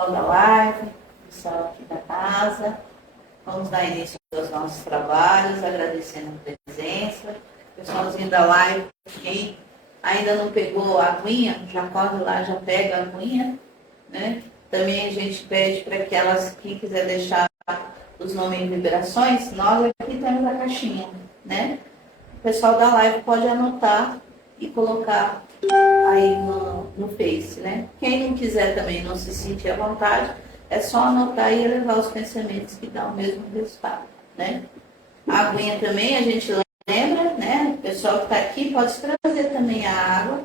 pessoal da live, pessoal aqui da casa. Vamos dar início aos nossos trabalhos, agradecendo a presença. Pessoalzinho da live, quem ainda não pegou a aguinha, já corre lá, já pega a aguinha, né? Também a gente pede para que elas, quem quiser deixar os nomes em vibrações, nós aqui temos a caixinha, né? O pessoal da live pode anotar e colocar aí no Face, né? Quem não quiser também, não se sentir à vontade, é só anotar e elevar os pensamentos que dão o mesmo resultado, né? A aguinha também, a gente lembra, né? O pessoal que está aqui pode trazer também a água,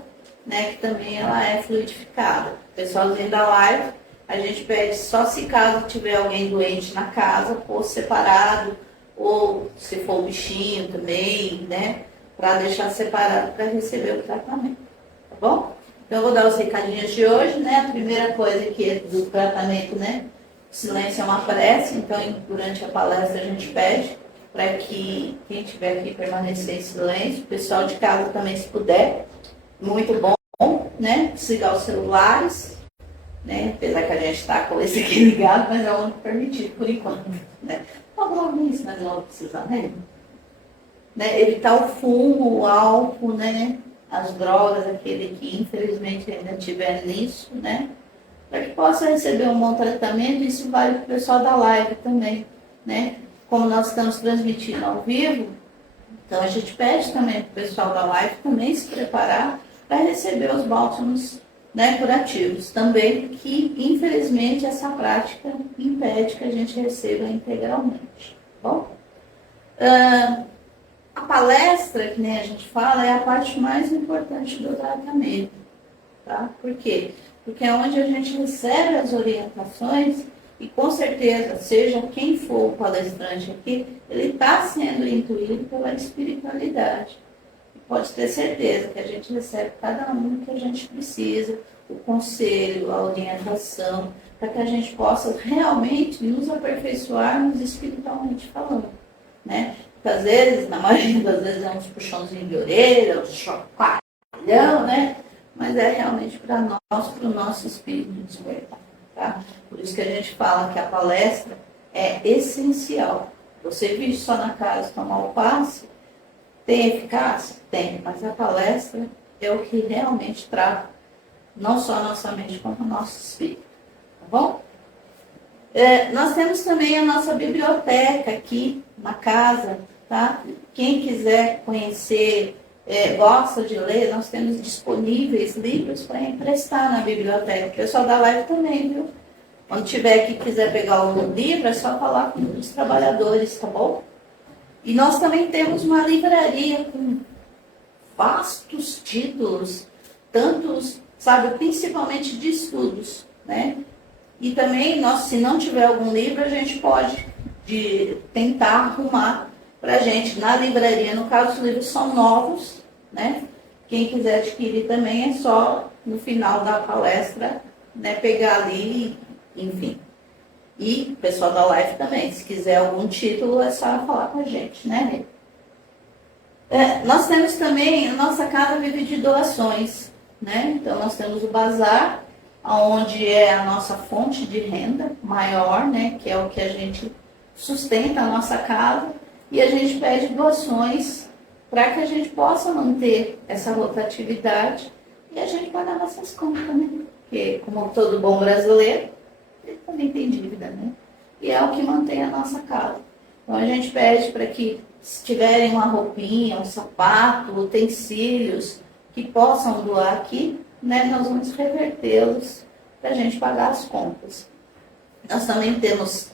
né? Que também ela é fluidificada. O pessoalzinho da live, a gente pede só se caso tiver alguém doente na casa, pôr separado, ou se for um bichinho também, né? Para deixar separado para receber o tratamento, tá bom? Então eu vou dar os recadinhos de hoje, né? A primeira coisa que é do tratamento, né? O silêncio é uma prece, então durante a palestra a gente pede para que quem estiver aqui permanecer em silêncio, o pessoal de casa também se puder, muito bom, né? Desligar os celulares, né? Apesar que a gente está com esse aqui ligado, mas é o único permitido por enquanto, né? Logo isso, mas logo precisa, né? Evitar o fumo, o álcool, né? As drogas, aquele que infelizmente ainda tiver nisso, né? Para que possa receber um bom tratamento, isso vale para o pessoal da live também, né? Como nós estamos transmitindo ao vivo, então a gente pede também para o pessoal da live também se preparar para receber os bálsamos, né, curativos. Também que, infelizmente, essa prática impede que a gente receba integralmente, tá bom? A palestra, que nem a gente fala, é a parte mais importante do tratamento, tá? Por quê? Porque é onde a gente recebe as orientações e, com certeza, seja quem for o palestrante aqui, ele está sendo intuído pela espiritualidade. E pode ter certeza que a gente recebe cada um que a gente precisa, o conselho, a orientação, para que a gente possa realmente nos aperfeiçoarmos espiritualmente falando, né? Às vezes, na maioria das vezes, é uns puxãozinhos de orelha, um chocalhão, né? Mas é realmente para nós, para o nosso espírito despertar, tá? Por isso que a gente fala que a palestra é essencial. Você vir só na casa tomar o passe, tem eficácia? Tem, mas a palestra é o que realmente trata não só a nossa mente, como o nosso espírito, tá bom? Nós temos também a nossa biblioteca aqui na casa, tá? Quem quiser conhecer, gosta de ler, nós temos disponíveis livros para emprestar na biblioteca. O pessoal da live também, viu? Quando tiver aqui quiser pegar um livro, é só falar com os trabalhadores, tá bom? E nós também temos uma livraria com vastos títulos, tantos, sabe, principalmente de estudos, né? E também, se não tiver algum livro, a gente pode tentar arrumar para a gente na livraria. No caso, os livros são novos, né? Quem quiser adquirir também é só no final da palestra, né, pegar ali, enfim. E o pessoal da live também, se quiser algum título, é só falar com a gente, né? Nós temos também, a nossa casa vive de doações, né? Então, nós temos o bazar, onde é a nossa fonte de renda maior, né? Que é o que a gente sustenta a nossa casa, e a gente pede doações para que a gente possa manter essa rotatividade e a gente pagar nossas contas, né? Porque, como todo bom brasileiro, ele também tem dívida, né? E é o que mantém a nossa casa. Então, a gente pede para que, se tiverem uma roupinha, um sapato, utensílios que possam doar aqui, né, nós vamos revertê-los para a gente pagar as contas. Nós também temos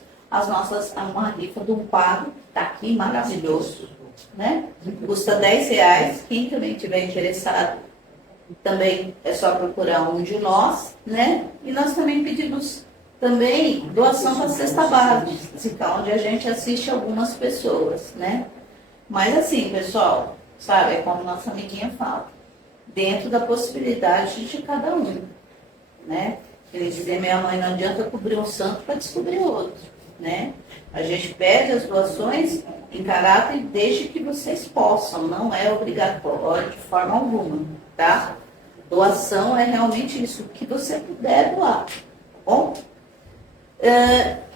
uma rifa de um quadro, que está aqui, maravilhoso, né? Custa R$10. Quem também estiver interessado, também é só procurar um de nós, né? E nós também pedimos também doação para a cesta básica, onde a gente assiste algumas pessoas, né? Mas assim, pessoal, sabe, é como nossa amiguinha fala, dentro da possibilidade de cada um, né? Ele dizia, minha mãe, não adianta cobrir um santo para descobrir outro, né? A gente pede as doações em caráter desde que vocês possam, não é obrigatório de forma alguma, tá? Doação é realmente isso, o que você puder doar, tá bom?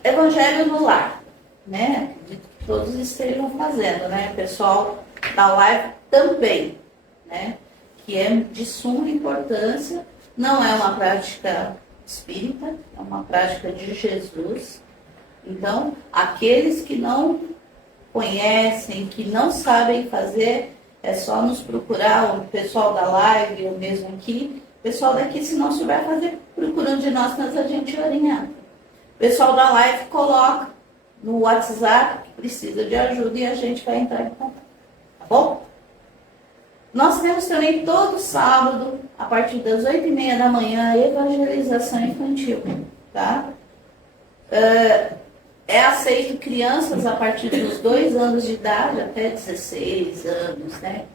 Evangelho no lar, né? Acredito que todos estejam fazendo, né? O pessoal da live também, né? Que é de suma importância, não é uma prática espírita, é uma prática de Jesus. Então, aqueles que não conhecem, que não sabem fazer, é só nos procurar, o pessoal da live, eu mesmo aqui, o pessoal daqui, se não souber fazer, procurando de nós, mas a gente orienta. O pessoal da live coloca no WhatsApp que precisa de ajuda e a gente vai entrar em contato, tá bom? Nós temos também todo sábado, a partir das 8h30 da manhã, a evangelização infantil, tá? É aceito crianças a partir dos 2 anos de idade até 16 anos, né?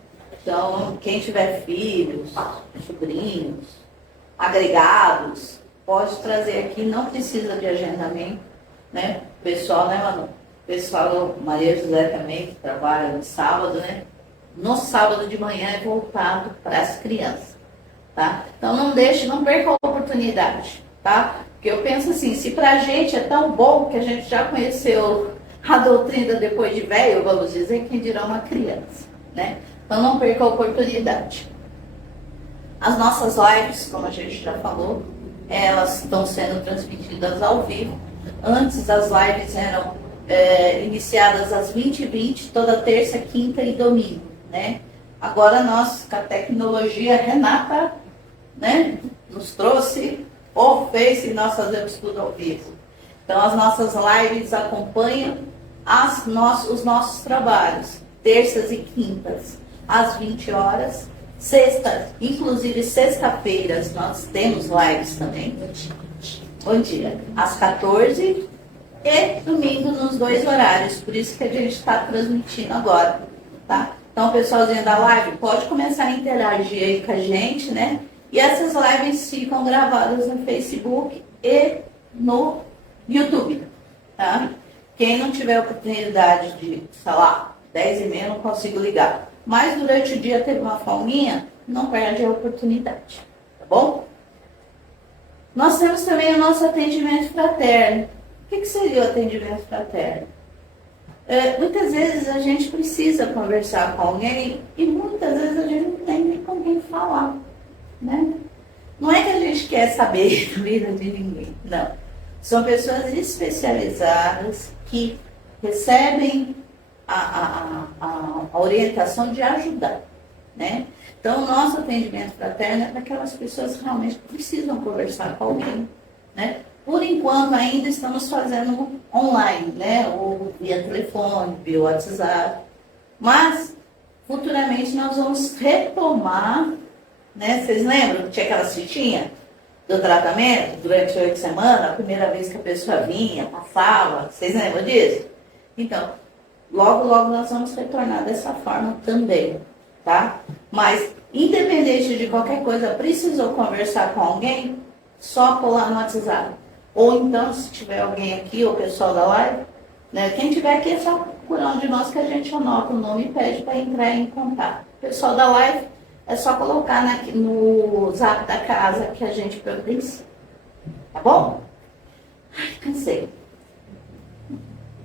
Então, quem tiver filhos, sobrinhos, agregados, pode trazer aqui, não precisa de agendamento, né? O pessoal, né, Manu? O pessoal, Maria José também, que trabalha no sábado, né? No sábado de manhã é voltado para as crianças, tá? Então, não perca a oportunidade, tá? Porque eu penso assim, se pra gente é tão bom que a gente já conheceu a doutrina depois de velho, vamos dizer, quem dirá uma criança, né? Então não perca a oportunidade. As nossas lives, como a gente já falou, elas estão sendo transmitidas ao vivo. Antes as lives eram iniciadas às 20h20, toda terça, quinta e domingo, né? Agora nós, com a tecnologia, a Renata, né, nos trouxe o Face e nós fazemos tudo ao vivo. Então as nossas lives acompanham os nossos trabalhos, terças e quintas, às 20 horas, sexta, inclusive sexta-feiras, nós temos lives também. Bom dia. Às 14 e domingo nos 2 horários, por isso que a gente está transmitindo agora, tá? Então o pessoalzinho da live pode começar a interagir aí com a gente, né? E essas lives ficam gravadas no Facebook e no YouTube, tá? Quem não tiver oportunidade de, sei lá, 10h30 não consigo ligar, mas durante o dia teve uma folguinha, não perde a oportunidade, tá bom? Nós temos também o nosso atendimento fraterno. O que seria o atendimento fraterno? Muitas vezes a gente precisa conversar com alguém e muitas vezes a gente não tem nem com quem falar, né? Não é que a gente quer saber da vida de ninguém, não. São pessoas especializadas que recebem a orientação de ajudar, né? Então, o nosso atendimento fraterno é para aquelas pessoas que realmente precisam conversar com alguém, né? Por enquanto, ainda estamos fazendo online, né? Ou via telefone, via WhatsApp. Mas, futuramente, nós vamos retomar, né? Vocês lembram que tinha aquela fitinha do tratamento durante 8 semanas? A primeira vez que a pessoa vinha, passava. Vocês lembram disso? Então, logo, logo nós vamos retornar dessa forma também, tá? Mas, independente de qualquer coisa, precisou conversar com alguém, só colar no WhatsApp. Ou então, se tiver alguém aqui, ou o pessoal da live, né? Quem tiver aqui é só procurar um de nós que a gente anota o nome e pede para entrar em contato. O pessoal da live é só colocar no zap da casa que a gente providencia. Tá bom? Ai, cansei.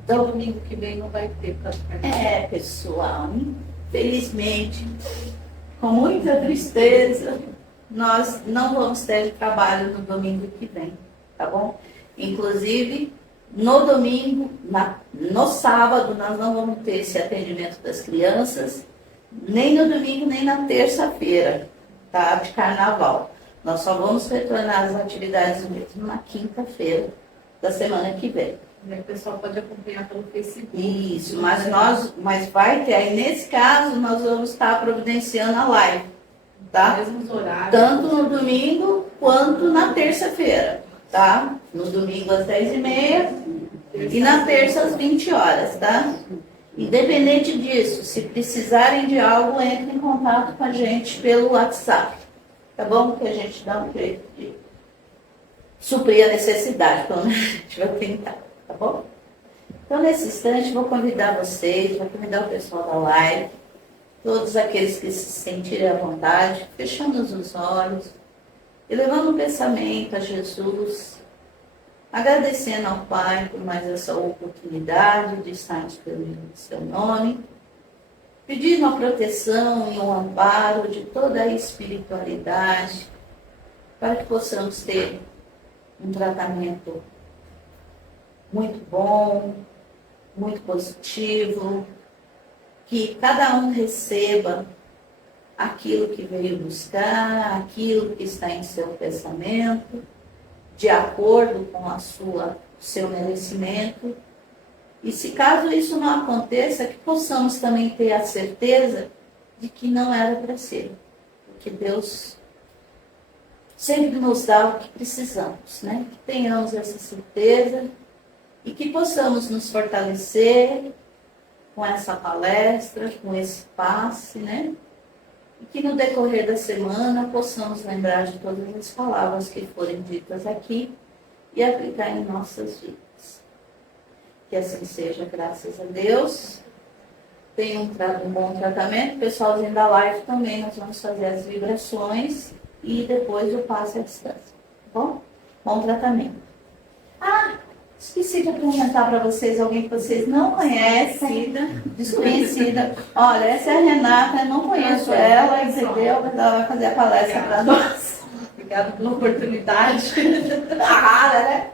Então, domingo que vem não vai ter. Pessoal, infelizmente, com muita tristeza, nós não vamos ter trabalho no domingo que vem, tá bom? Inclusive, no domingo, no sábado, nós não vamos ter esse atendimento das crianças, nem no domingo, nem na terça-feira, tá? De carnaval. Nós só vamos retornar às atividades mesmo na quinta-feira da semana que vem. O pessoal pode acompanhar pelo Facebook. Isso, mas vai ter. Aí, nesse caso, nós vamos estar providenciando a live, tá? Mesmos horários. Tanto no domingo quanto na terça-feira, tá? No domingo às 10h30 e na terça às 20 horas, tá? Independente disso, se precisarem de algo, entrem em contato com a gente pelo WhatsApp, tá bom? Que a gente dá um jeito de suprir a necessidade, pelo menos a gente vai tentar, tá bom? Então, nesse instante, vou convidar vocês, vou convidar o pessoal da live, todos aqueles que se sentirem à vontade, fechando os olhos e levando o pensamento a Jesus, agradecendo ao Pai por mais essa oportunidade de estarmos pelo seu nome, pedindo a proteção e o amparo de toda a espiritualidade, para que possamos ter um tratamento muito bom, muito positivo, que cada um receba aquilo que veio buscar, aquilo que está em seu pensamento, de acordo com seu merecimento. E se caso isso não aconteça, que possamos também ter a certeza de que não era para ser. Porque Deus sempre nos dá o que precisamos, né? Que tenhamos essa certeza e que possamos nos fortalecer com essa palestra, com esse passe, né? E que no decorrer da semana possamos lembrar de todas as palavras que forem ditas aqui e aplicar em nossas vidas. Que assim seja, graças a Deus. Tenham um bom tratamento. Pessoalzinho da live também, nós vamos fazer as vibrações e depois o passe à distância. Tá bom? Bom tratamento. Esqueci de apresentar para vocês alguém que vocês não conhecem, desconhecida. Olha, essa é a Renata, eu não conheço ela, entendeu? Mas ela vai fazer a palestra para nós. Obrigada pela oportunidade. Rara, né?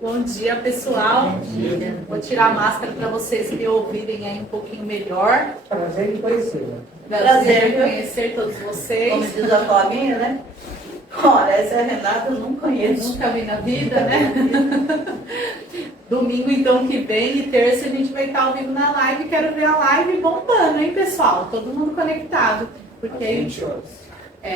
Bom dia, pessoal. Bom dia. Vou tirar a máscara para vocês me ouvirem aí um pouquinho melhor. Prazer em conhecer. Prazer em conhecer todos vocês. Como diz a Flavinha, né? Olha, essa é a Renata, eu não conheço. Nunca vi na vida, né? Domingo, então, que vem e terça a gente vai estar ao vivo na live. Quero ver a live bombando, hein, pessoal? Todo mundo conectado. Porque aí, 20 horas.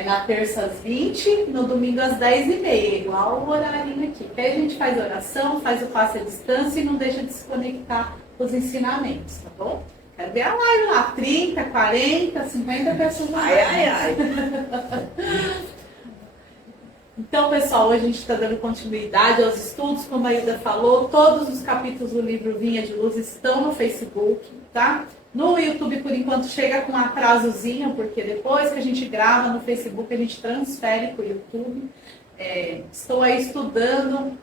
na terça às 20, no domingo às 10h30, igual o horário aqui. Que aí a gente faz oração, faz o passe à distância e não deixa de se conectar com os ensinamentos, tá bom? Quero ver a live lá, 30, 40, 50 pessoas. Ai. Então, pessoal, hoje a gente está dando continuidade aos estudos, como a Ilda falou, todos os capítulos do livro Vinha de Luz estão no Facebook, tá? No YouTube, por enquanto, chega com um atrasozinho, porque depois que a gente grava no Facebook, a gente transfere para o YouTube. Estou aí estudando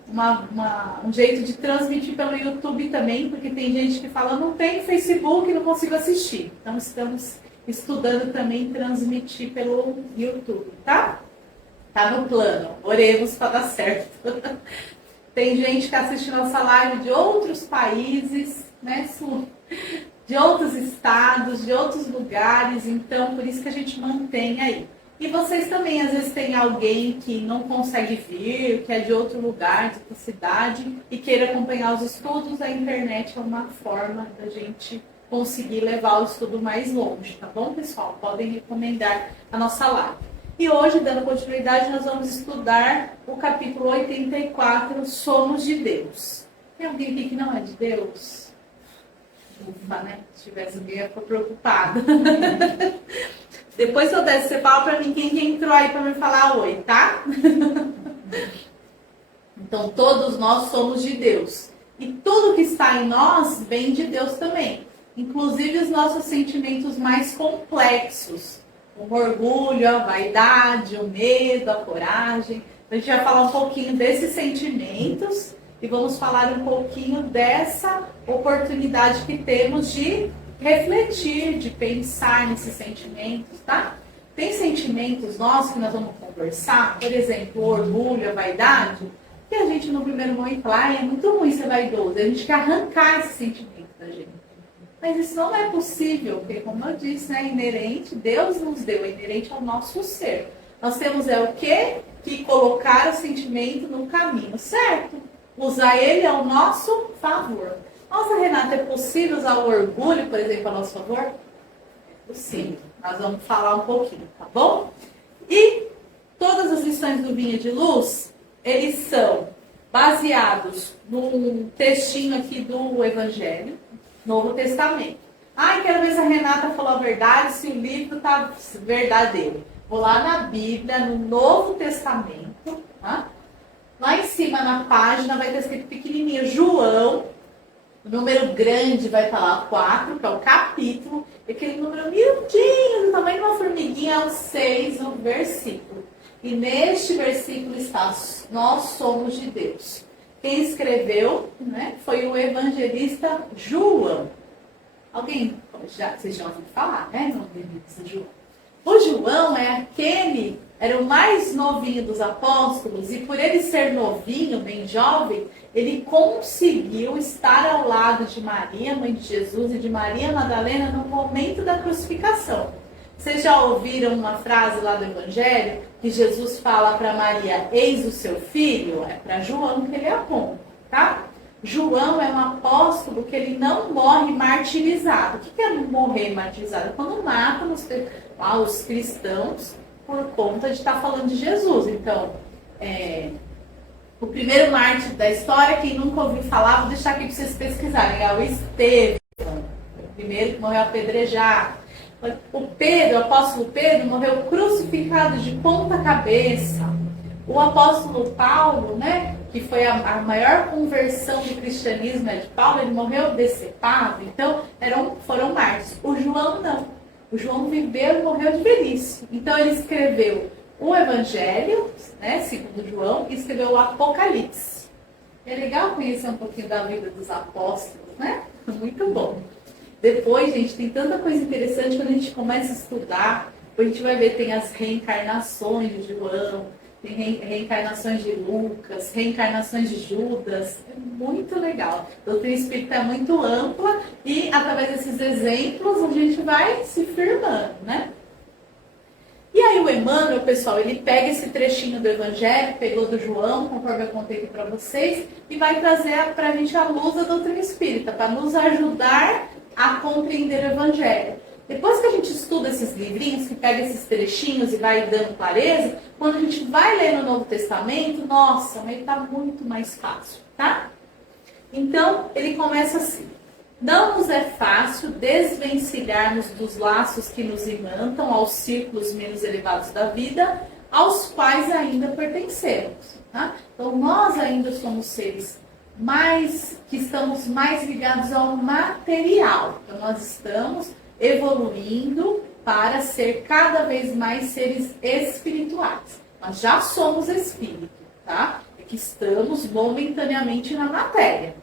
um jeito de transmitir pelo YouTube também, porque tem gente que fala, não tem Facebook, não consigo assistir. Então, estamos estudando também transmitir pelo YouTube, tá? Tá no plano, oremos para dar certo. Tem gente que assiste nossa live de outros países, né, de outros estados, de outros lugares, então por isso que a gente mantém aí. E vocês também, às vezes tem alguém que não consegue vir, que é de outro lugar, de outra cidade, e queira acompanhar os estudos, a internet é uma forma da gente conseguir levar o estudo mais longe, tá bom, pessoal? Podem recomendar a nossa live. E hoje, dando continuidade, nós vamos estudar o capítulo 84, Somos de Deus. Tem alguém aqui que não é de Deus? Ufa, né? Se tivesse alguém, eu fico preocupada. Depois que eu der, você fala pra mim quem entrou aí pra me falar oi, tá? Então, todos nós somos de Deus. E tudo que está em nós vem de Deus também. Inclusive os nossos sentimentos mais complexos. O orgulho, a vaidade, o medo, a coragem. A gente vai falar um pouquinho desses sentimentos e vamos falar um pouquinho dessa oportunidade que temos de refletir, de pensar nesses sentimentos, tá? Tem sentimentos nossos que nós vamos conversar, por exemplo, o orgulho, a vaidade, que a gente no primeiro momento fala, é muito ruim ser vaidoso, a gente quer arrancar esse sentimento da gente. Mas isso não é possível, porque como eu disse, é inerente, Deus nos deu, é inerente ao nosso ser. Nós temos o quê? Que colocar o sentimento no caminho certo. Usar ele ao nosso favor. Nossa, Renata, é possível usar o orgulho, por exemplo, a nosso favor? É possível. Nós vamos falar um pouquinho, tá bom? E todas as lições do Vinha de Luz, eles são baseados num textinho aqui do Evangelho, Novo Testamento. Ai, quero ver se a Renata falou a verdade, se o livro está verdadeiro. Vou lá na Bíblia, no Novo Testamento, tá? Lá em cima na página vai estar escrito pequenininho, João, o número grande vai estar lá 4, que é o capítulo, e aquele número miudinho, do tamanho de uma formiguinha, é o 6, o versículo. E neste versículo está: nós somos de Deus. Quem escreveu, né, foi o evangelista João. Vocês já ouviram falar, né? No evangelista João. O João era o mais novinho dos apóstolos, e por ele ser novinho, bem jovem, ele conseguiu estar ao lado de Maria, mãe de Jesus, e de Maria Madalena no momento da crucificação. Vocês já ouviram uma frase lá do Evangelho que Jesus fala para Maria: eis o seu filho? É para João que ele aponta, tá? João é um apóstolo que ele não morre martirizado. O que é morrer martirizado? Quando matam os cristãos por conta de estar falando de Jesus. Então, o primeiro mártir da história, quem nunca ouviu falar, vou deixar aqui para vocês pesquisarem, é o Estevão, o primeiro que morreu apedrejado. O apóstolo Pedro, morreu crucificado de ponta cabeça. O apóstolo Paulo, né, que foi a maior conversão do cristianismo de Paulo, ele morreu decepado. Então, foram mártires. O João não. O João viveu e morreu de velhice. Então, ele escreveu o Evangelho, né, segundo João, e escreveu o Apocalipse. É legal conhecer um pouquinho da vida dos apóstolos, né? Muito bom. Depois, gente, tem tanta coisa interessante quando a gente começa a estudar. A gente vai ver, tem as reencarnações de João, tem reencarnações de Lucas, reencarnações de Judas. É muito legal. A doutrina espírita é muito ampla e, através desses exemplos, a gente vai se firmando, né? E aí o Emmanuel, pessoal, ele pega esse trechinho do Evangelho, pegou do João, conforme eu contei aqui para vocês, e vai trazer para a gente a luz da doutrina espírita, para nos ajudar a compreender o Evangelho. Depois que a gente estuda esses livrinhos, que pega esses trechinhos e vai dando clareza, quando a gente vai ler no Novo Testamento, nossa, mas está muito mais fácil, tá? Então, ele começa assim: não nos é fácil desvencilhar-nos dos laços que nos imantam aos círculos menos elevados da vida, aos quais ainda pertencemos, tá? Então, nós ainda somos seres que estamos mais ligados ao material. Então, nós estamos evoluindo para ser cada vez mais seres espirituais. Nós já somos espírito, tá? É que estamos momentaneamente na matéria.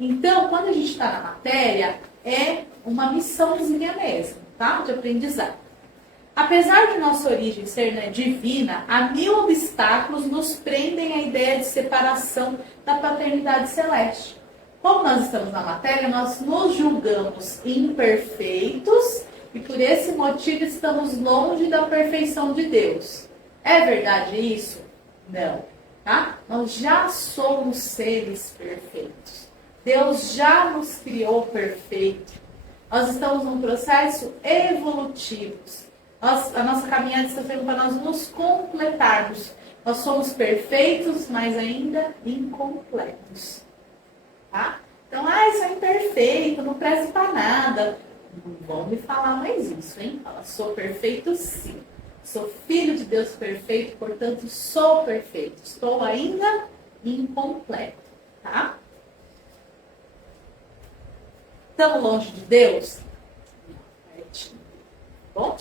Então, quando a gente está na matéria, é uma missãozinha mesmo, tá? De aprendizado. Apesar de nossa origem ser divina, há 1000 obstáculos nos prendem à ideia de separação da paternidade celeste. Como nós estamos na matéria, nós nos julgamos imperfeitos e por esse motivo estamos longe da perfeição de Deus. É verdade isso? Não. Tá? Nós já somos seres perfeitos. Deus já nos criou perfeito. Nós estamos num processo evolutivo. A nossa caminhada está sendo para nós nos completarmos. Nós somos perfeitos, mas ainda incompletos. Tá? Então, isso é imperfeito, não presta para nada. Não vão me falar mais isso, hein? Fala, sou perfeito sim. Sou filho de Deus perfeito, portanto, sou perfeito. Estou ainda incompleto, tá? Estamos longe de Deus? Pertinho. Bom?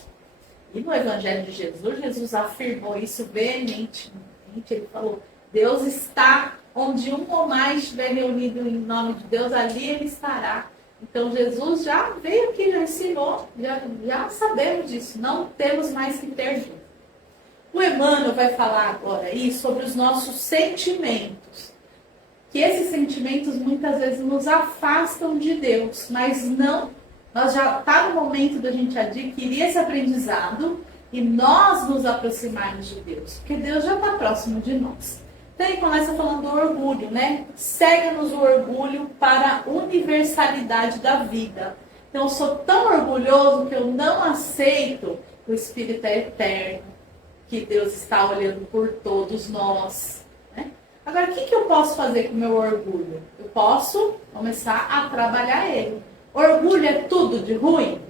E no Evangelho de Jesus, Jesus afirmou isso veementemente. Ele falou: Deus está onde um ou mais estiver reunido em nome de Deus, ali ele estará. Então Jesus já veio aqui, já ensinou, já sabemos disso, não temos mais que ter dúvida. O Emmanuel vai falar agora aí sobre os nossos sentimentos. Que esses sentimentos muitas vezes nos afastam de Deus, mas não. Nós já está no momento da gente adquirir esse aprendizado e nós nos aproximarmos de Deus, porque Deus já está próximo de nós. Então ele começa falando do orgulho, né? Segue-nos o orgulho para a universalidade da vida. Então eu sou tão orgulhoso que eu não aceito que o Espírito é eterno, que Deus está olhando por todos nós. Né? Agora, o que eu posso fazer com o meu orgulho? Eu posso começar a trabalhar ele. Orgulho é tudo de ruim?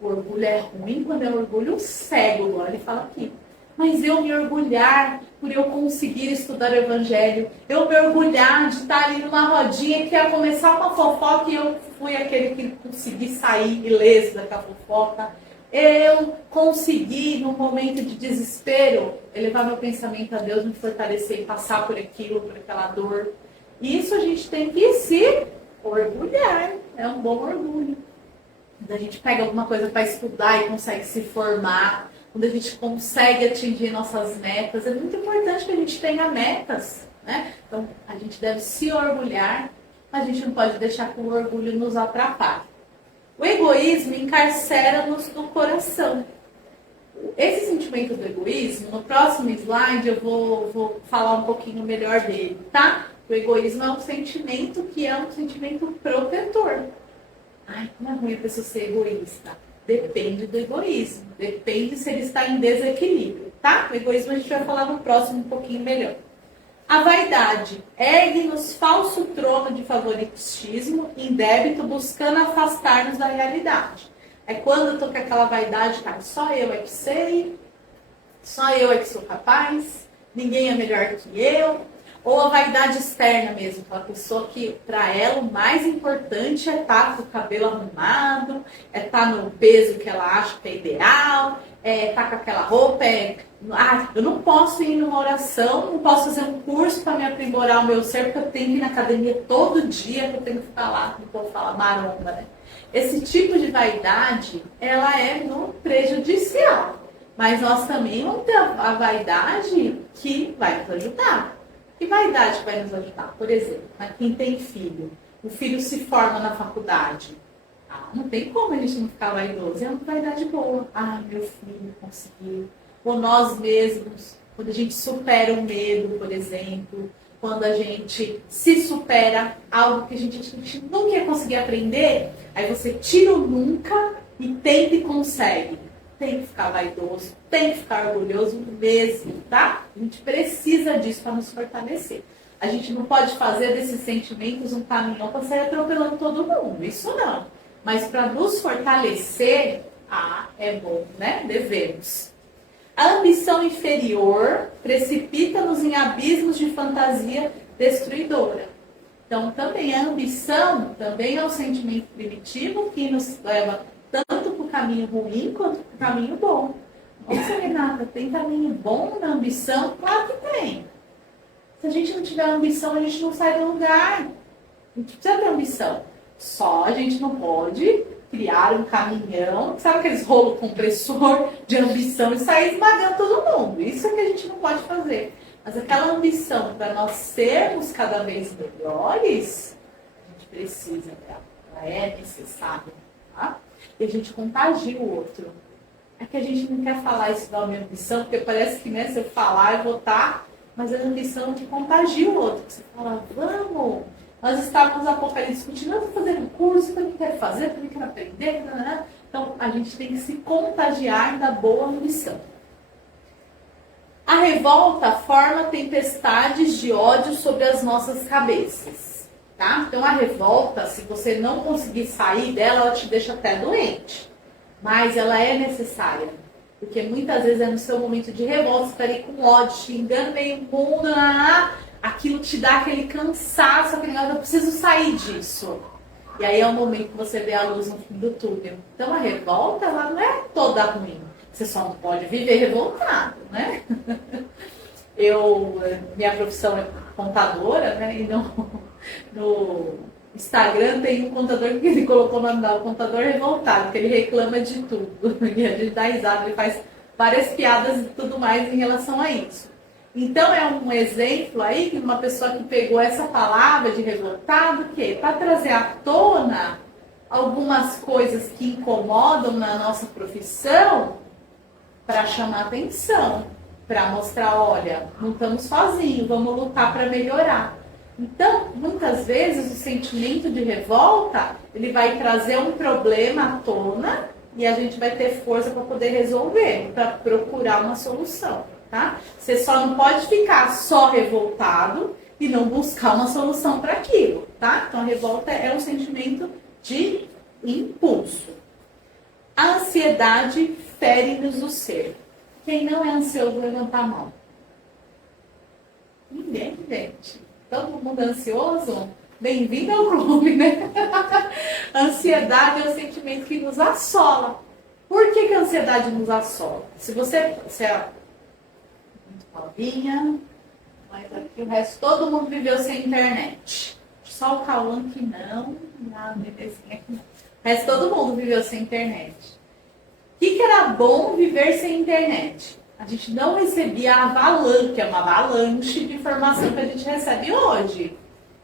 O orgulho é ruim quando é orgulho cego, igual ele fala aqui. Mas eu me orgulhar por eu conseguir estudar o Evangelho, eu me orgulhar de estar ali numa rodinha que ia começar uma fofoca e eu fui aquele que consegui sair ileso daquela fofoca. eu conseguir, num momento de desespero, elevar meu pensamento a Deus, me fortalecer e passar por aquilo, por aquela dor. Isso a gente tem que se orgulhar, é um bom orgulho. Quando a gente pega alguma coisa para estudar e consegue se formar, quando a gente consegue atingir nossas metas, é muito importante que a gente tenha metas, né? Então, a gente deve se orgulhar, mas a gente não pode deixar que o orgulho nos atrapalhe. O egoísmo encarcera-nos no coração. Esse sentimento do egoísmo, no próximo slide eu vou falar um pouquinho melhor dele, tá? O egoísmo é um sentimento que é um sentimento protetor. Ai, não é ruim a pessoa ser egoísta. Depende do egoísmo. Depende se ele está em desequilíbrio, tá? O egoísmo a gente vai falar no próximo um pouquinho melhor. A vaidade ergue-nos falso trono de favoritismo em débito, buscando afastar-nos da realidade. É quando eu tô com aquela vaidade, tá? Só eu é que sei, só eu é que sou capaz, ninguém é melhor que eu. Ou a vaidade externa mesmo, aquela pessoa que, para ela, o mais importante é estar com o cabelo arrumado, é estar no peso que ela acha que é ideal, é estar com aquela roupa, eu não posso ir numa oração, não posso fazer um curso para me aprimorar o meu ser, porque eu tenho que ir na academia todo dia, que eu tenho que ficar lá, como o povo fala, maromba, né? Esse tipo de vaidade, ela é no prejudicial, mas nós também vamos ter a vaidade que vai nos ajudar. Que vaidade vai nos ajudar? Por exemplo, quem tem filho, o filho se forma na faculdade. Não tem como a gente não ficar vaidoso. É uma vaidade boa. Meu filho conseguiu. Ou nós mesmos, quando a gente supera o medo, por exemplo, quando a gente se supera algo que a gente nunca ia conseguir aprender, aí você tira o nunca e tenta e consegue. Tem que ficar vaidoso, tem que ficar orgulhoso mesmo, tá? A gente precisa disso para nos fortalecer. A gente não pode fazer desses sentimentos um caminhão para sair atropelando todo mundo, isso não. Mas para nos fortalecer, é bom, né? Devemos. A ambição inferior precipita-nos em abismos de fantasia destruidora. Então, também a ambição também é um sentimento primitivo que nos leva tanto para o caminho ruim quanto para o caminho bom. Nossa, Renata, tem caminho bom na ambição? Claro que tem. Se a gente não tiver ambição, a gente não sai do lugar. A gente precisa ter ambição. Só a gente não pode criar um caminhão, sabe aqueles rolos compressor de ambição e sair esmagando todo mundo. Isso é que a gente não pode fazer. Mas aquela ambição para nós sermos cada vez melhores, a gente precisa dela. Ela é necessária, tá? E a gente contagia o outro. É que a gente não quer falar isso da minha ambição, porque parece que, né, se eu falar, eu vou estar, mas a ambição que contagia o outro. Você fala, vamos, nós estávamos há pouco ali discutindo, eu vou fazer um curso, eu também quero fazer, eu também quero aprender, né? Então a gente tem que se contagiar da boa ambição. A revolta forma tempestades de ódio sobre as nossas cabeças. Tá? Então a revolta, se você não conseguir sair dela, ela te deixa até doente. Mas ela é necessária. Porque muitas vezes é no seu momento de revolta, você está ali com ódio, xingando meio mundo, aquilo te dá aquele cansaço, aquele negócio, eu preciso sair disso. E aí é o momento que você vê a luz no fim do túnel. Então a revolta, ela não é toda ruim. Você só não pode viver revoltado, né? Minha profissão é contadora, né? E no Instagram tem um contador que ele colocou o nome dela, contador revoltado, que ele reclama de tudo. E a gente dá risada, ele faz várias piadas e tudo mais em relação a isso. Então é um exemplo aí de uma pessoa que pegou essa palavra de revoltado, que para trazer à tona algumas coisas que incomodam na nossa profissão, para chamar atenção, para mostrar, olha, não estamos sozinhos, vamos lutar para melhorar. Então, muitas vezes, o sentimento de revolta, ele vai trazer um problema à tona e a gente vai ter força para poder resolver, para procurar uma solução, tá? Você só não pode ficar só revoltado e não buscar uma solução para aquilo, tá? Então, a revolta é um sentimento de impulso. A ansiedade fere-nos o ser. Quem não é ansioso, levanta a mão. Ninguém, gente. Todo mundo ansioso? Bem-vindo ao clube, né? A ansiedade é o sentimento que nos assola. Por que a ansiedade nos assola? Se você é muito novinha, mas aqui o resto, todo mundo viveu sem internet. Só o Cauã que não, a bebezinha que não. O resto, todo mundo viveu sem internet. O que era bom viver sem internet? A gente não recebia a avalanche, que é uma avalanche de informação que a gente recebe hoje.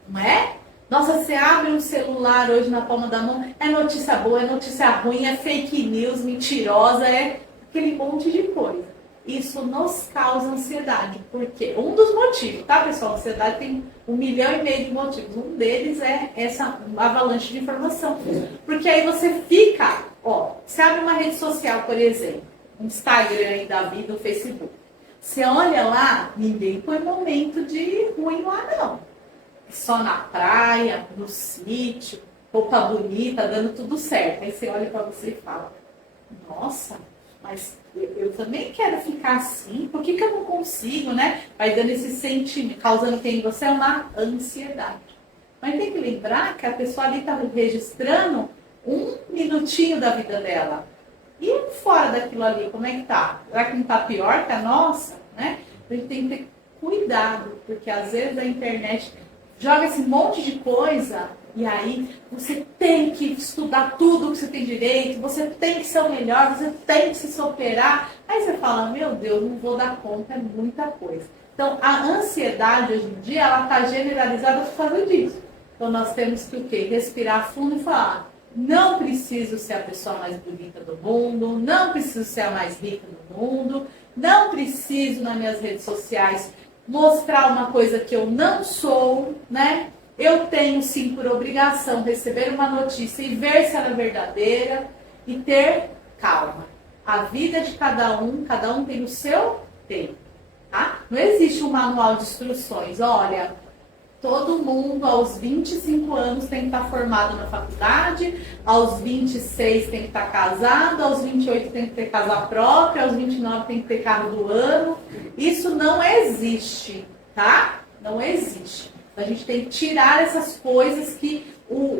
Não é? Nossa, você abre um celular hoje na palma da mão, é notícia boa, é notícia ruim, é fake news, mentirosa, é aquele monte de coisa. Isso nos causa ansiedade. Por quê? Um dos motivos, tá, pessoal? A ansiedade tem 1,5 milhão de motivos. Um deles é essa avalanche de informação. Porque aí você fica, você abre uma rede social, por exemplo, um Instagram aí da vida, o Facebook. Você olha lá, ninguém põe momento de ruim lá, não. Só na praia, no sítio, roupa bonita, dando tudo certo. Aí você olha pra você e fala, nossa, mas eu também quero ficar assim, por que eu não consigo, né? Vai dando esse sentimento, causando em você uma ansiedade. Mas tem que lembrar que a pessoa ali está registrando 1 minutinho da vida dela. E fora daquilo ali, como é que tá? Será que não tá pior que a nossa, né? A gente tem que ter cuidado, porque às vezes a internet joga esse monte de coisa e aí você tem que estudar tudo que você tem direito, você tem que ser o melhor, você tem que se superar. Aí você fala, meu Deus, não vou dar conta, é muita coisa. Então, a ansiedade hoje em dia, ela está generalizada por causa disso. Então, nós temos que o quê? Respirar fundo e falar, não preciso ser a pessoa mais bonita do mundo, não preciso ser a mais rica do mundo, não preciso nas minhas redes sociais mostrar uma coisa que eu não sou, né? Eu tenho sim por obrigação receber uma notícia e ver se ela é verdadeira e ter calma. A vida de cada um tem o seu tempo, tá? Não existe um manual de instruções. Olha, todo mundo aos 25 anos tem que estar formado na faculdade, aos 26 tem que estar casado, aos 28 tem que ter casa própria, aos 29 tem que ter carro do ano. Isso não existe, tá? Não existe. A gente tem que tirar essas coisas que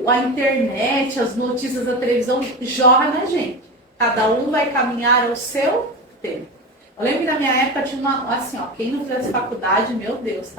a internet, as notícias da televisão jogam na gente. Cada um vai caminhar ao seu tempo. Eu lembro que na minha época tinha assim, quem não fizesse faculdade, meu Deus,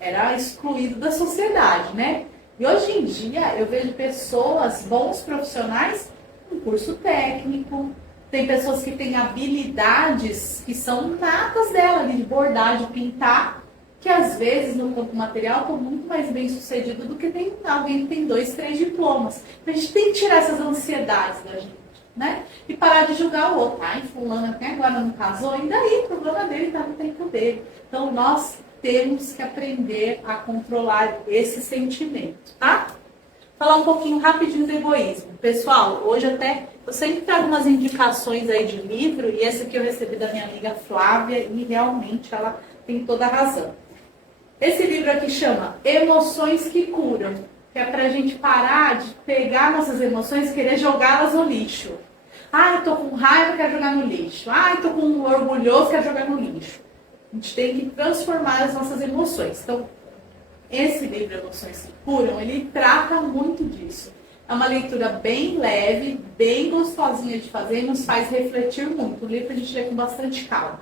era excluído da sociedade, né? E hoje em dia eu vejo pessoas, bons profissionais, com curso técnico, tem pessoas que têm habilidades que são natas dela, de bordar, de pintar, que às vezes no campo material estão muito mais bem sucedido do que tem alguém que tem 2, 3 diplomas. A gente tem que tirar essas ansiedades da gente, né? E parar de julgar o outro. Ai, fulano até agora não casou, e daí? O problema dele está no tempo dele. Então nós temos que aprender a controlar esse sentimento, tá? Falar um pouquinho rapidinho do egoísmo. Pessoal, hoje até eu sempre trago umas indicações aí de livro, e essa aqui eu recebi da minha amiga Flávia, e realmente ela tem toda a razão. Esse livro aqui chama Emoções que Curam, que é pra gente parar de pegar nossas emoções e querer jogá-las no lixo. Ah, eu tô com raiva, quero jogar no lixo. Ah, eu tô com orgulhoso, quero jogar no lixo. A gente tem que transformar as nossas emoções. Então, esse livro Emoções que Curam, ele trata muito disso. É uma leitura bem leve, bem gostosinha de fazer e nos faz refletir muito. O livro a gente lê com bastante calma.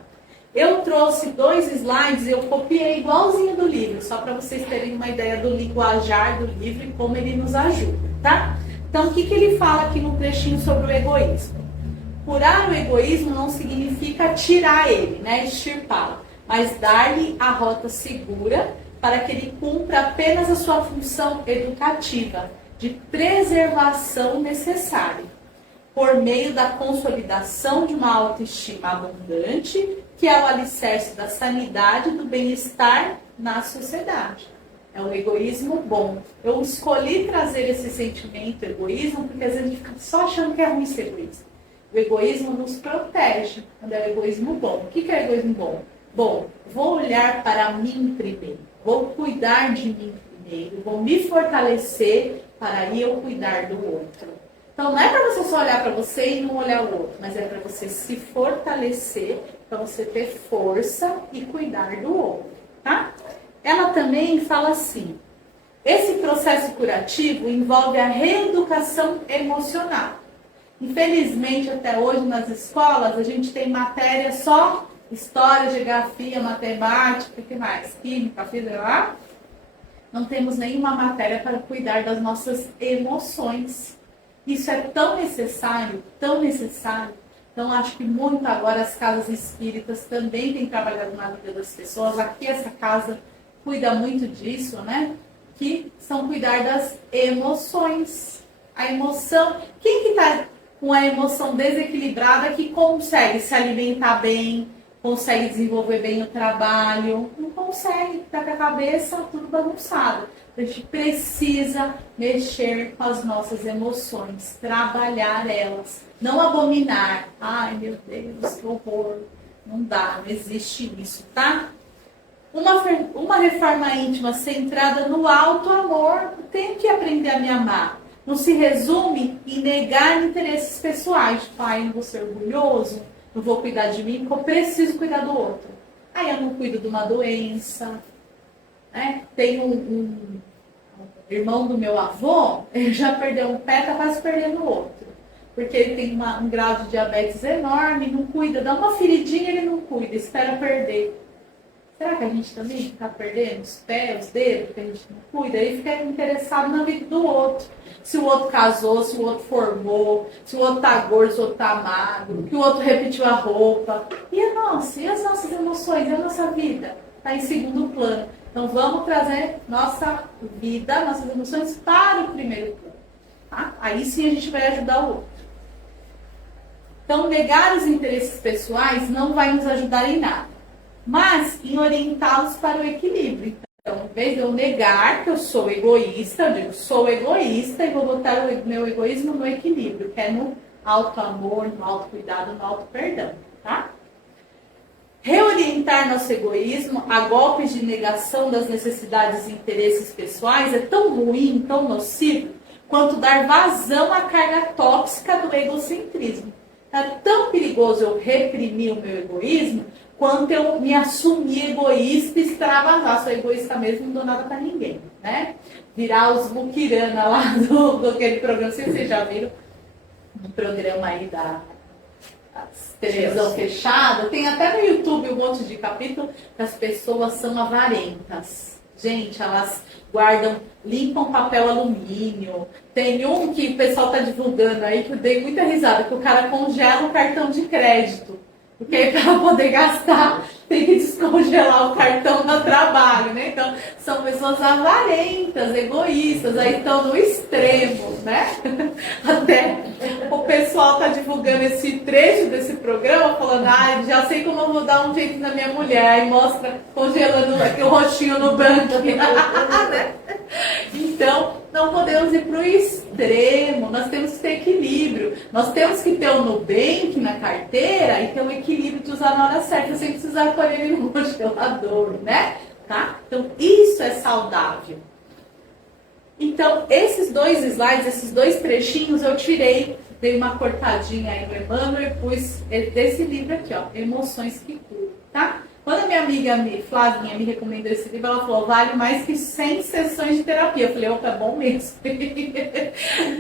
Eu trouxe 2 slides, eu copiei igualzinho do livro, só para vocês terem uma ideia do linguajar do livro e como ele nos ajuda, tá? Então, o que ele fala aqui no trechinho sobre o egoísmo? Curar o egoísmo não significa tirar ele, né, extirpá-lo, mas dar-lhe a rota segura para que ele cumpra apenas a sua função educativa, de preservação necessária, por meio da consolidação de uma autoestima abundante, que é o alicerce da sanidade e do bem-estar na sociedade. É o egoísmo bom. Eu escolhi trazer esse sentimento, egoísmo, porque às vezes a gente fica só achando que é ruim ser egoísta. O egoísmo nos protege, quando é o egoísmo bom. O que é o egoísmo bom? Bom, vou olhar para mim primeiro, vou cuidar de mim primeiro, vou me fortalecer para aí eu cuidar do outro. Então não é para você só olhar para você e não olhar o outro, mas é para você se fortalecer, para você ter força e cuidar do outro, tá? Ela também fala assim, esse processo curativo envolve a reeducação emocional. Infelizmente, até hoje nas escolas, a gente tem matéria só história, geografia, matemática, o que mais? Química, física, lá. Não temos nenhuma matéria para cuidar das nossas emoções. Isso é tão necessário, tão necessário. Então, acho que muito agora as casas espíritas também têm trabalhado na vida das pessoas. Aqui, essa casa cuida muito disso, né? Que são cuidar das emoções. A emoção. Quem que está com a emoção desequilibrada que consegue se alimentar bem, consegue desenvolver bem o trabalho? Não consegue, está com a cabeça tudo bagunçado. A gente precisa mexer com as nossas emoções, trabalhar elas, não abominar. Ai, meu Deus, que horror. Não dá, não existe isso, tá? Uma reforma íntima centrada no alto amor. Tenho que aprender a me amar. Não se resume em negar interesses pessoais. Tipo, ai, não vou ser orgulhoso, não vou cuidar de mim, porque eu preciso cuidar do outro. Aí eu não cuido de uma doença. Né? Tem um irmão do meu avô, ele já perdeu um pé, tá quase perdendo o outro. Porque ele tem um grau de diabetes enorme, não cuida, dá uma feridinha, ele não cuida, espera perder. Será que a gente também está perdendo os pés, os dedos, porque a gente não cuida? Aí fica interessado na vida do outro. Se o outro casou, se o outro formou, se o outro tá gordo, se o outro tá magro, que o outro repetiu a roupa. E a nossa? E as nossas emoções? E a nossa vida? Está em segundo plano. Então vamos trazer nossa vida, nossas emoções para o primeiro plano. Tá? Aí sim a gente vai ajudar o outro. Então negar os interesses pessoais não vai nos ajudar em nada, mas em orientá-los para o equilíbrio. Então, em vez de eu negar que eu sou egoísta, eu digo, sou egoísta e vou botar o meu egoísmo no equilíbrio, que é no auto-amor, no auto-cuidado, no auto-perdão, tá? Reorientar nosso egoísmo a golpes de negação das necessidades e interesses pessoais é tão ruim, tão nocivo, quanto dar vazão à carga tóxica do egocentrismo. É tão perigoso eu reprimir o meu egoísmo, quanto eu me assumir egoísta e extravasar. Sou egoísta mesmo, não dou nada pra ninguém, né? Virar os muquirana lá do aquele programa, se vocês já viram, no programa aí da televisão fechada, tem até no YouTube um monte de capítulo que as pessoas são avarentas. Gente, elas guardam, limpam papel alumínio. Tem um que o pessoal tá divulgando aí, que eu dei muita risada, que o cara congela o cartão de crédito. Porque aí para poder gastar, tem que descongelar o cartão do trabalho, né? Então, são pessoas avarentas, egoístas, aí estão no extremo, né? Até o pessoal tá divulgando esse trecho desse programa, falando, já sei como eu vou dar um jeito na minha mulher. Aí mostra congelando aqui o roxinho no banco. Né? Então, não podemos ir para o extremo, nós temos que ter equilíbrio. Nós temos que ter o Nubank na carteira e ter o equilíbrio de usar na hora certa, sem precisar pôr ele no congelador, né? Tá? Então, isso é saudável. Então, esses dois slides, esses dois trechinhos eu tirei, dei uma cortadinha aí no Emmanuel e pus desse livro aqui, ó, Emoções que Curam, tá? Quando a minha amiga Flavinha me recomendou esse livro, ela falou, vale mais que 100 sessões de terapia. Eu falei, opa, é bom mesmo.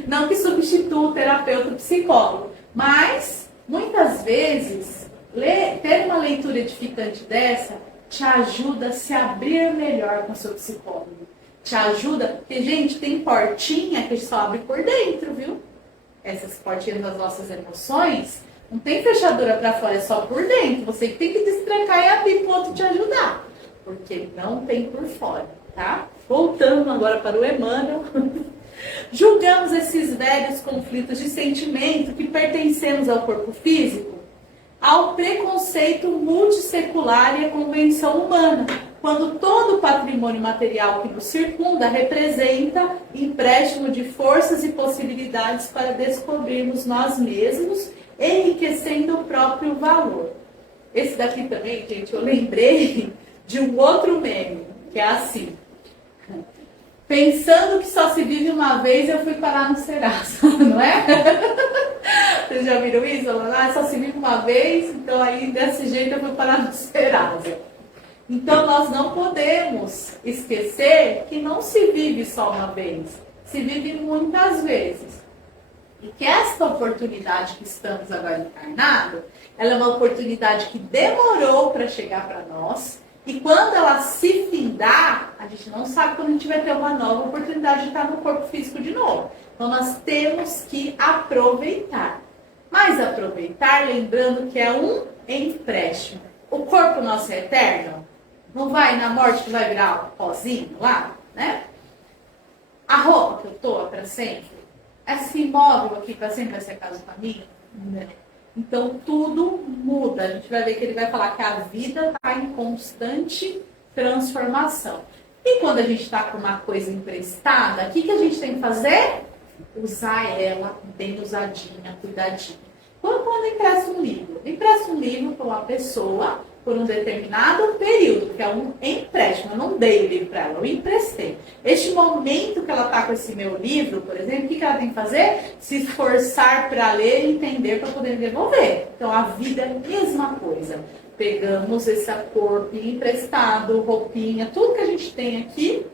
Não que substitua o terapeuta, o psicólogo. Mas, muitas vezes, ter uma leitura edificante dessa te ajuda a se abrir melhor com o seu psicólogo. Te ajuda, porque, gente, tem portinha que só abre por dentro, viu? Essas portinhas das nossas emoções... Não tem fechadura para fora, é só por dentro. Você tem que destrancar e abrir para o outro te ajudar. Porque não tem por fora, tá? Voltando agora para o Emmanuel. Julgamos esses velhos conflitos de sentimento que pertencemos ao corpo físico, ao preconceito multissecular e à convenção humana, quando todo o patrimônio material que nos circunda representa empréstimo de forças e possibilidades para descobrirmos nós mesmos, enriquecendo o próprio valor. Esse daqui também, gente, eu lembrei de um outro meme, que é assim. Pensando que só se vive uma vez, eu fui parar no Serasa, não é? Vocês já viram isso? Só se vive uma vez, então aí desse jeito eu fui parar no Serasa. Então nós não podemos esquecer que não se vive só uma vez, se vive muitas vezes. E que esta oportunidade que estamos agora encarnado, ela é uma oportunidade que demorou para chegar para nós. E quando ela se findar, a gente não sabe quando a gente vai ter uma nova oportunidade de estar no corpo físico de novo. Então nós temos que aproveitar. Mas aproveitar, lembrando que é um empréstimo. O corpo nosso é eterno? Não vai na morte que vai virar pozinho lá, né? A roupa que eu tô é para sempre? Esse imóvel aqui para sempre vai ser a casa família? Não. Então tudo muda. A gente vai ver que ele vai falar que a vida está em constante transformação. E quando a gente está com uma coisa emprestada, o que a gente tem que fazer? Usar ela bem usadinha, cuidadinha. Quando empresta um livro para uma pessoa por um determinado período, que é um empréstimo. Eu não dei o livro para ela, eu emprestei. Este momento que ela está com esse meu livro, por exemplo, o que ela tem que fazer? Se esforçar para ler e entender para poder devolver. Então a vida é a mesma coisa. Pegamos esse corpo emprestado, roupinha, tudo que a gente tem aqui,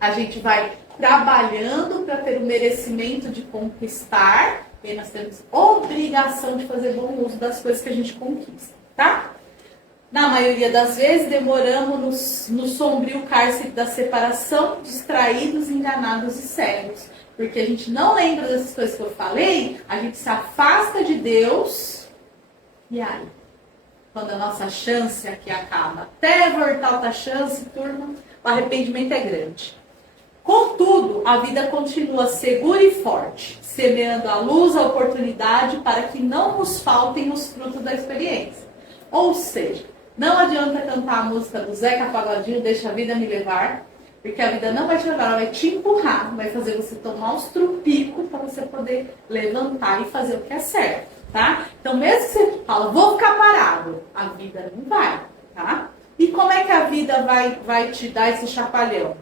a gente vai trabalhando para ter o merecimento de conquistar, e nós temos obrigação de fazer bom uso das coisas que a gente conquista, tá? Na maioria das vezes, demoramos no sombrio cárcere da separação, distraídos, enganados e cegos. Porque a gente não lembra dessas coisas que eu falei, a gente se afasta de Deus, e aí? Quando a nossa chance aqui acaba, até voltar outra chance, turma, o arrependimento é grande. Contudo, a vida continua segura e forte, semeando a luz, a oportunidade para que não nos faltem os frutos da experiência. Ou seja, não adianta cantar a música do Zeca Pagodinho, Deixa a Vida Me Levar, porque a vida não vai te levar, ela vai te empurrar, vai fazer você tomar os trupicos para você poder levantar e fazer o que é certo, tá? Então, mesmo que você fala, vou ficar parado, a vida não vai, tá? E como é que a vida vai te dar esse chacoalhão?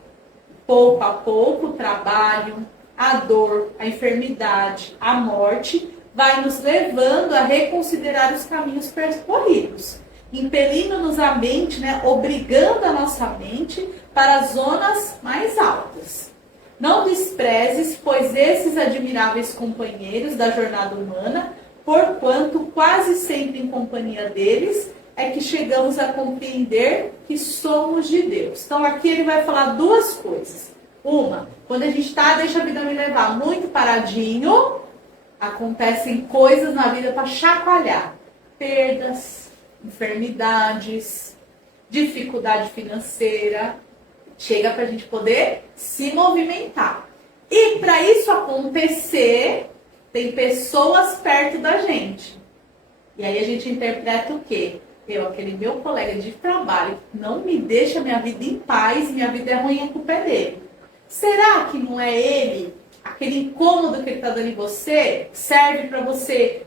Pouco a pouco, o trabalho, a dor, a enfermidade, a morte, vai nos levando a reconsiderar os caminhos percorridos, impelindo-nos a mente, né, obrigando a nossa mente para as zonas mais altas. Não desprezes, pois esses admiráveis companheiros da jornada humana, porquanto quase sempre em companhia deles, é que chegamos a compreender que somos de Deus. Então aqui ele vai falar duas coisas. Uma, quando a gente está, deixa a vida me levar muito paradinho, acontecem coisas na vida para chacoalhar. Perdas, enfermidades, dificuldade financeira. Chega para a gente poder se movimentar. E para isso acontecer, tem pessoas perto da gente. E aí a gente interpreta o quê? Aquele meu colega de trabalho, não me deixa minha vida em paz, minha vida é ruim, a culpa é dele. Será que não é ele, aquele incômodo que ele está dando em você, serve para você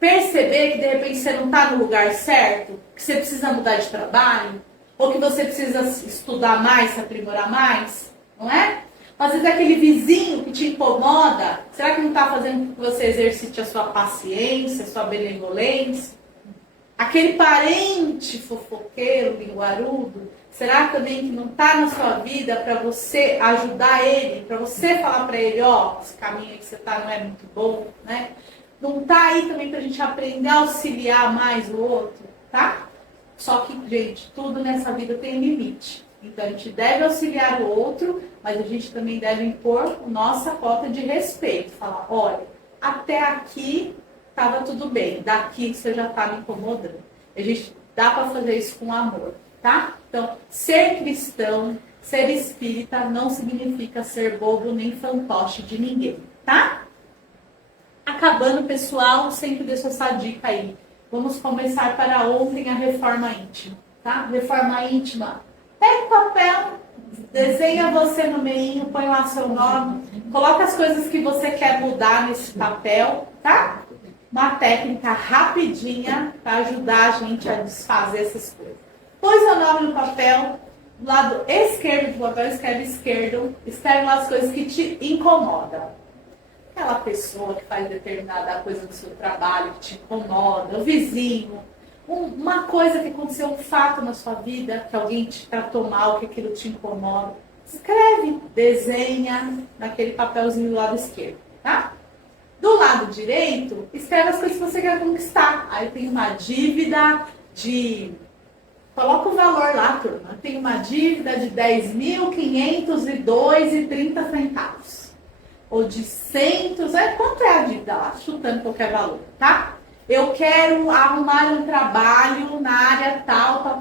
perceber que de repente você não está no lugar certo, que você precisa mudar de trabalho, ou que você precisa estudar mais, se aprimorar mais, não é? Às vezes aquele vizinho que te incomoda, será que não está fazendo com que você exercite a sua paciência, a sua benevolência? Aquele parente fofoqueiro, linguarudo, será também que não está na sua vida para você ajudar ele, para você falar para ele, ó, esse caminho aí que você está não é muito bom, né? Não está aí também para a gente aprender a auxiliar mais o outro, tá? Só que, gente, tudo nessa vida tem limite. Então, a gente deve auxiliar o outro, mas a gente também deve impor nossa cota de respeito. Falar, olha, até aqui estava tudo bem, daqui você já está me incomodando. A gente dá para fazer isso com amor, tá? Então, ser cristão, ser espírita, não significa ser bobo nem fantoche de ninguém, tá? Acabando, pessoal, sempre deixo essa dica aí. Vamos começar para ontem a reforma íntima, tá? Reforma íntima. Pega o papel, desenha você no meio, põe lá seu nome, coloca as coisas que você quer mudar nesse papel, tá? Uma técnica rapidinha para ajudar a gente a desfazer essas coisas. Pôs o nome no papel, do lado esquerdo do papel, escreve esquerdo, escreve lá as coisas que te incomodam. Aquela pessoa que faz determinada coisa do seu trabalho, que te incomoda, o vizinho, uma coisa que aconteceu, um fato na sua vida, que alguém te tratou mal, que aquilo te incomoda. Escreve, desenha naquele papelzinho do lado esquerdo, tá? Do lado direito, escreve as coisas que você quer conquistar. Aí tem uma dívida de... Coloca o valor lá, turma. Tem uma dívida de 10.502,30. Ou de 100... Quanto é a dívida lá? Chutando qualquer valor, tá? Eu quero arrumar um trabalho na área tal.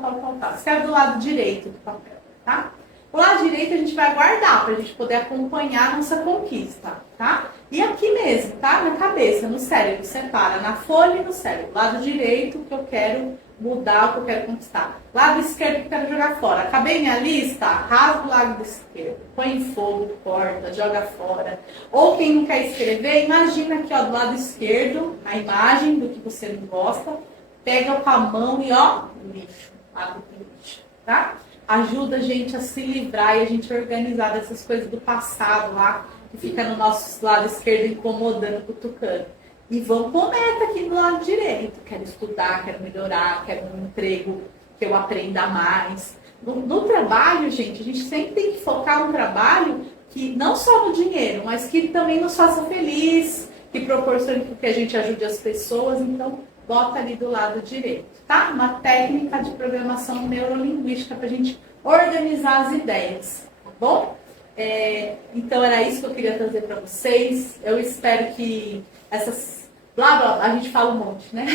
Escreve do lado direito do papel, tá? O lado direito a gente vai guardar para a gente poder acompanhar a nossa conquista, tá? E aqui mesmo, tá? Na cabeça, no cérebro, separa na folha e no cérebro. Lado direito, o que eu quero mudar, o que eu quero conquistar. Lado esquerdo, o que eu quero jogar fora. Acabei minha lista, rasga o lado esquerdo, põe em fogo, corta, joga fora. Ou quem não quer escrever, imagina aqui, ó, do lado esquerdo, a imagem do que você não gosta, pega com a mão e, ó, lixo, lado do lixo, tá? Ajuda a gente a se livrar e a gente organizar dessas coisas do passado lá, que fica no nosso lado esquerdo incomodando, cutucando. E vamos pôr meta aqui no lado direito. Quero estudar, quero melhorar, quero um emprego que eu aprenda mais. No trabalho, gente, a gente sempre tem que focar no trabalho que não só no dinheiro, mas que também nos faça feliz, que proporcione que a gente ajude as pessoas. Então, bota ali do lado direito, tá? Uma técnica de programação neurolinguística para a gente organizar as ideias, tá bom? Então, era isso que eu queria trazer para vocês. Eu espero que essas... Blá, blá, blá, a gente fala um monte, né?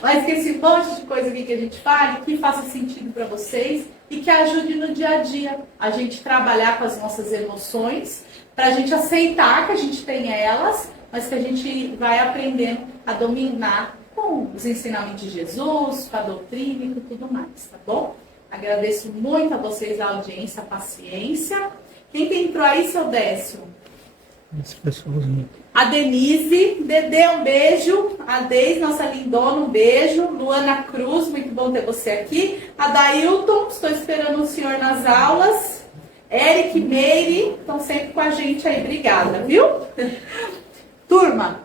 Mas que esse monte de coisa aqui que a gente fale, que faça sentido para vocês e que ajude no dia a dia a gente trabalhar com as nossas emoções, para a gente aceitar que a gente tem elas, mas que a gente vai aprendendo a dominar com os ensinamentos de Jesus, com a doutrina e com tudo mais, tá bom? Agradeço muito a vocês a audiência, a paciência. Quem que entrou aí, seu Décio? As pessoas. A Denise, Dedê, um beijo. A Deise, nossa lindona, um beijo. Luana Cruz, muito bom ter você aqui. A Dailton, estou esperando o senhor nas aulas. Eric, Meire, estão sempre com a gente aí. Obrigada, viu? Turma,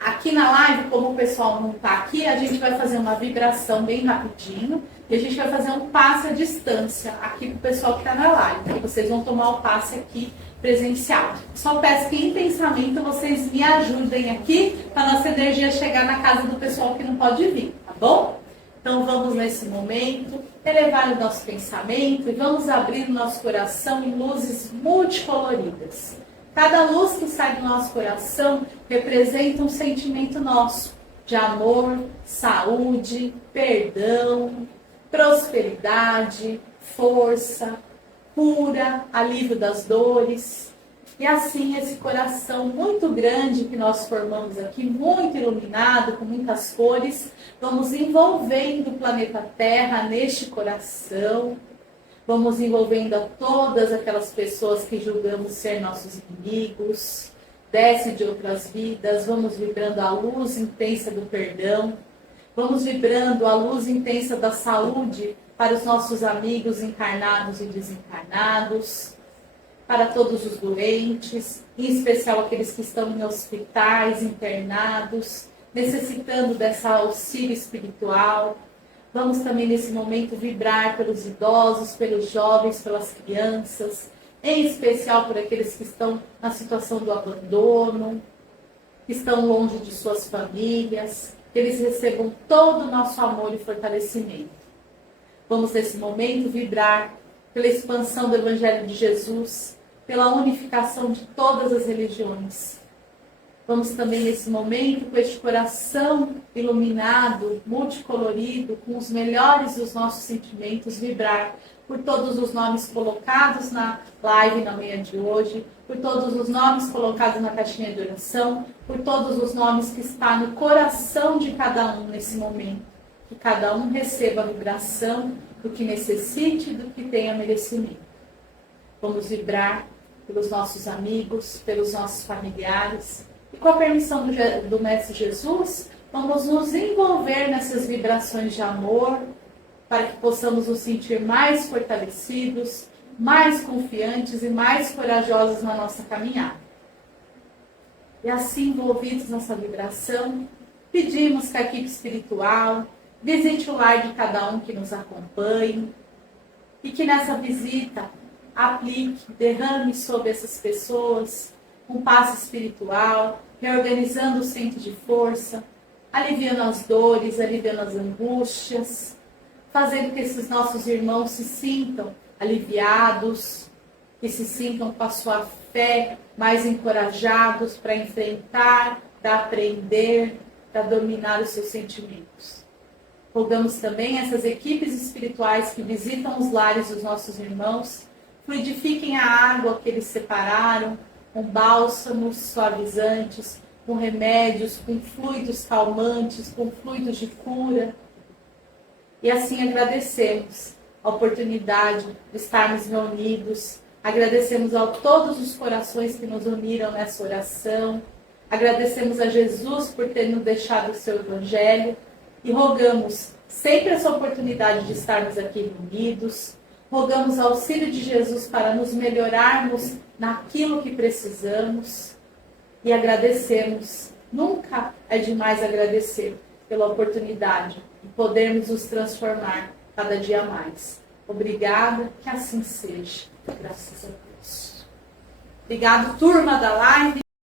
aqui na live, como o pessoal não está aqui, a gente vai fazer uma vibração bem rapidinho. E a gente vai fazer um passe à distância aqui para o pessoal que está na live. Então, vocês vão tomar o passe aqui presencial. Só peço que em pensamento vocês me ajudem aqui para a nossa energia chegar na casa do pessoal que não pode vir, tá bom? Então vamos nesse momento elevar o nosso pensamento e vamos abrir o nosso coração em luzes multicoloridas. Cada luz que sai do nosso coração representa um sentimento nosso de amor, saúde, perdão, prosperidade, força, cura, alívio das dores. E assim, esse coração muito grande que nós formamos aqui, muito iluminado, com muitas cores, vamos envolvendo o planeta Terra neste coração, vamos envolvendo a todas aquelas pessoas que julgamos ser nossos inimigos, desce de outras vidas, vamos vibrando a luz intensa do perdão, vamos vibrando a luz intensa da saúde para os nossos amigos encarnados e desencarnados, para todos os doentes, em especial aqueles que estão em hospitais, internados, necessitando dessa auxílio espiritual. Vamos também nesse momento vibrar pelos idosos, pelos jovens, pelas crianças, em especial por aqueles que estão na situação do abandono, que estão longe de suas famílias, que eles recebam todo o nosso amor e fortalecimento. Vamos nesse momento vibrar pela expansão do Evangelho de Jesus, pela unificação de todas as religiões. Vamos também nesse momento, com este coração iluminado, multicolorido, com os melhores dos nossos sentimentos, vibrar por todos os nomes colocados na live na manhã de hoje, por todos os nomes colocados na caixinha de oração, por todos os nomes que estão no coração de cada um nesse momento. Que cada um receba a vibração do que necessite e do que tenha merecimento. Vamos vibrar pelos nossos amigos, pelos nossos familiares. E com a permissão do Mestre Jesus, vamos nos envolver nessas vibrações de amor, para que possamos nos sentir mais fortalecidos, mais confiantes e mais corajosos na nossa caminhada. E assim, envolvidos nessa vibração, pedimos que a equipe espiritual visite o lar de cada um que nos acompanhe e que nessa visita aplique, derrame sobre essas pessoas um passe espiritual, reorganizando o centro de força, aliviando as dores, aliviando as angústias, fazendo que esses nossos irmãos se sintam aliviados, que se sintam com a sua fé mais encorajados para enfrentar, para aprender, para dominar os seus sentimentos. Rogamos também essas equipes espirituais que visitam os lares dos nossos irmãos, fluidifiquem a água que eles separaram, com bálsamos suavizantes, com remédios, com fluidos calmantes, com fluidos de cura. E assim agradecemos a oportunidade de estarmos reunidos, agradecemos a todos os corações que nos uniram nessa oração, agradecemos a Jesus por ter nos deixado o seu Evangelho e rogamos sempre essa oportunidade de estarmos aqui reunidos, rogamos auxílio de Jesus para nos melhorarmos naquilo que precisamos e agradecemos. Nunca é demais agradecer pela oportunidade de podermos nos transformar cada dia mais. Obrigada, que assim seja. Graças a Deus. Obrigado, turma da live.